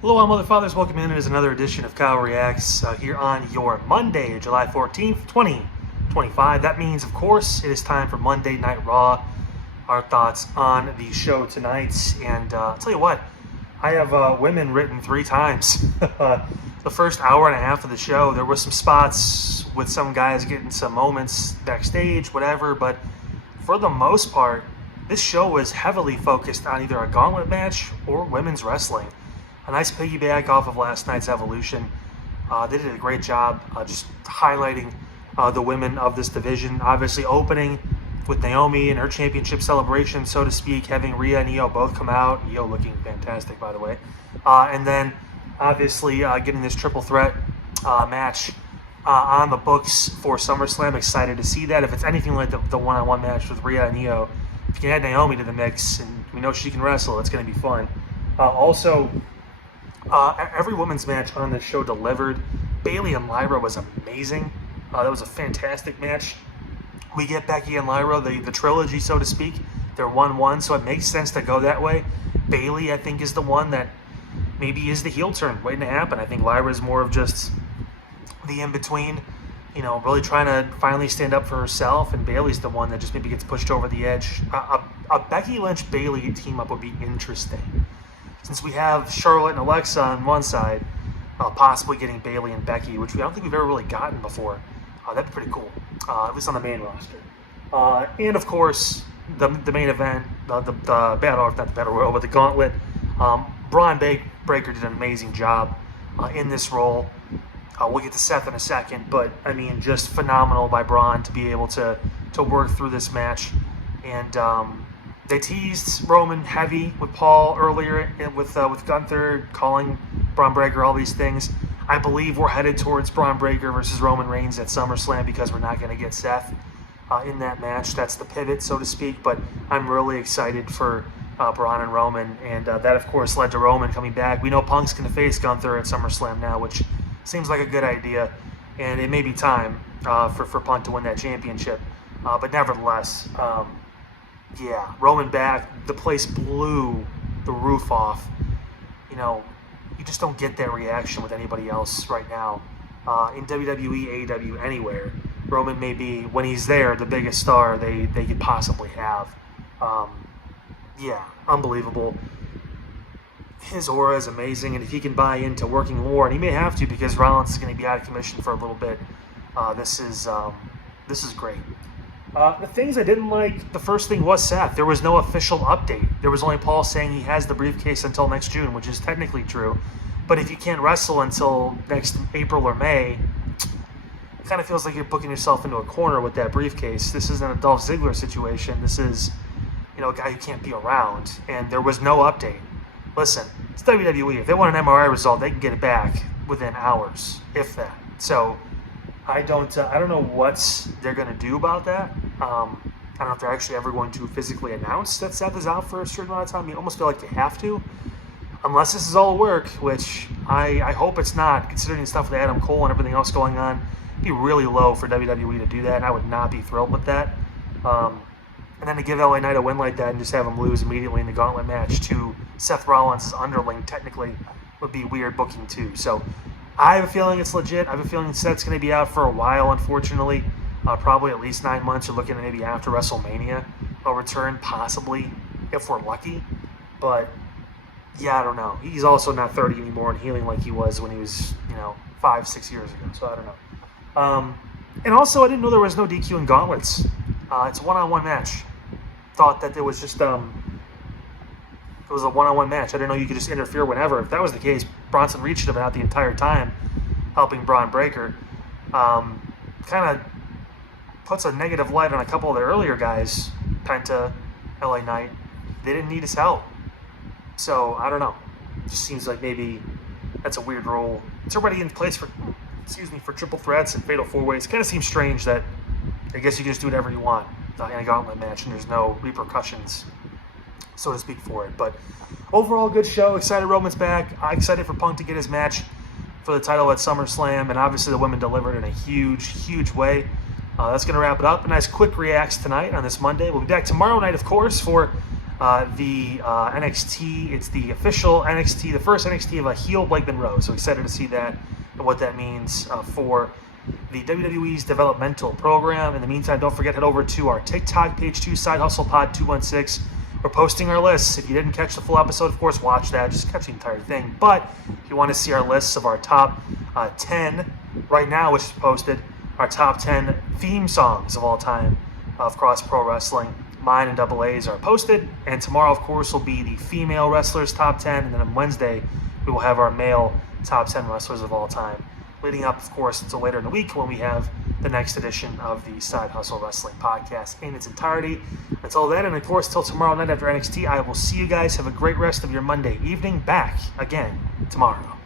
Hello, all Mother Fathers. Welcome in. It is another edition of Kyle Reacts here on your Monday, July 14th, 2025. That means, of course, it is time for Monday Night Raw. Our thoughts on the show tonight. And I'll tell you what, I have women written 3 times. The first hour and a half of the show, there were some spots with some guys getting some moments backstage, whatever. But for the most part, this show was heavily focused on either a gauntlet match or women's wrestling. A nice piggyback off of last night's Evolution. They did a great job just highlighting the women of this division. Obviously opening with Naomi and her championship celebration, so to speak, having Rhea and Io both come out. Io looking fantastic, by the way. And then obviously getting this triple threat match on the books for SummerSlam. Excited to see that. If it's anything like the one-on-one match with Rhea and Io, if you can add Naomi to the mix, and we know she can wrestle, it's going to be fun. Every women's match on this show delivered. Bayley and Lyra was amazing. That was a fantastic match. We get Becky and Lyra, the trilogy, so to speak. They're 1-1, so it makes sense to go that way. Bayley, I think, is the one that maybe is the heel turn waiting to happen. I think Lyra is more of just the in-between, really trying to finally stand up for herself, and Bayley's the one that just maybe gets pushed over the edge. A Becky Lynch-Bayley team-up would be interesting. Since we have Charlotte and Alexa on one side, possibly getting Bayley and Becky, which I don't think we've ever really gotten before. That'd be pretty cool, at least on the main roster. And of course, the main event, the battle, not the battle royal, but the gauntlet. Braun Breaker did an amazing job in this role. We'll get to Seth in a second, but I mean, just phenomenal by Braun to be able to work through this match. And they teased Roman heavy with Paul earlier, with Gunther calling Braun Breaker all these things. I believe we're headed towards Braun Breaker versus Roman Reigns at SummerSlam because we're not going to get Seth in that match. That's the pivot, so to speak. But I'm really excited for Braun and Roman, and that, of course, led to Roman coming back. We know Punk's going to face Gunther at SummerSlam now, which seems like a good idea, and it may be time for Punk to win that championship. But nevertheless, yeah, Roman back, the place blew the roof off. You just don't get that reaction with anybody else right now. In WWE, AEW, anywhere, Roman may be, when he's there, the biggest star they could possibly have. Yeah, unbelievable. His aura is amazing, and if he can buy into working more, and he may have to because Rollins is going to be out of commission for a little bit, this is great. The things I didn't like, the first thing was Seth. There was no official update. There was only Paul saying he has the briefcase until next June, which is technically true. But if you can't wrestle until next April or May, it kind of feels like you're booking yourself into a corner with that briefcase. This isn't a Dolph Ziggler situation. This is, a guy who can't be around. And there was no update. Listen, it's WWE. If they want an MRI result, they can get it back within hours, if that. So I don't know what they're going to do about that. I don't know if they're actually ever going to physically announce that Seth is out for a certain amount of time. You almost feel like they have to, unless this is all work, which I hope it's not, considering the stuff with Adam Cole and everything else going on. It'd be really low for WWE to do that, and I would not be thrilled with that. And then to give LA Knight a win like that and just have him lose immediately in the gauntlet match to Seth Rollins' underling technically would be weird booking too. So I have a feeling it's legit. I have a feeling Seth's going to be out for a while, unfortunately. Probably at least 9 months. You're looking at maybe after WrestleMania. He'll return, possibly, if we're lucky. But, yeah, I don't know. He's also not 30 anymore and healing like he was when he was, 5-6 years ago. So I don't know. And also, I didn't know there was no DQ in gauntlets. It's a one-on-one match. Thought that it was just, it was a one-on-one match. I didn't know you could just interfere whenever. If that was the case, Bronson Reed should have been out the entire time helping Braun Breaker. Kind of puts a negative light on a couple of the earlier guys, Penta, LA Knight. They didn't need his help. So, I don't know. It just seems like maybe that's a weird rule. It's already in place for triple threats and fatal four-ways. It kind of seems strange that I guess you can just do whatever you want in a gauntlet match and there's no repercussions, so to speak, for it. But overall, good show. Excited Roman's back. I'm excited for Punk to get his match for the title at SummerSlam, and obviously the women delivered in a huge, huge way. That's going to wrap it up. A nice quick reacts tonight on this Monday. We'll be back tomorrow night, of course, for NXT. It's the official NXT, the first NXT of a heel Blake Monroe. So excited to see that and what that means for the WWE's developmental program. In the meantime, don't forget, head over to our TikTok page too, Side Hustle Pod 216. We're posting our lists. If you didn't catch the full episode, of course, watch that. Just catch the entire thing. But if you want to see our lists of our top 10 right now, which is posted, our top 10 theme songs of all time of Cross Pro Wrestling, mine and Double A's are posted. And tomorrow, of course, will be the female wrestlers top 10. And then on Wednesday, we will have our male top 10 wrestlers of all time. Leading up, of course, until later in the week when we have the next edition of the Side Hustle Wrestling podcast in its entirety. Until then, and of course, till tomorrow night after NXT, I will see you guys. Have a great rest of your Monday evening. Back again tomorrow.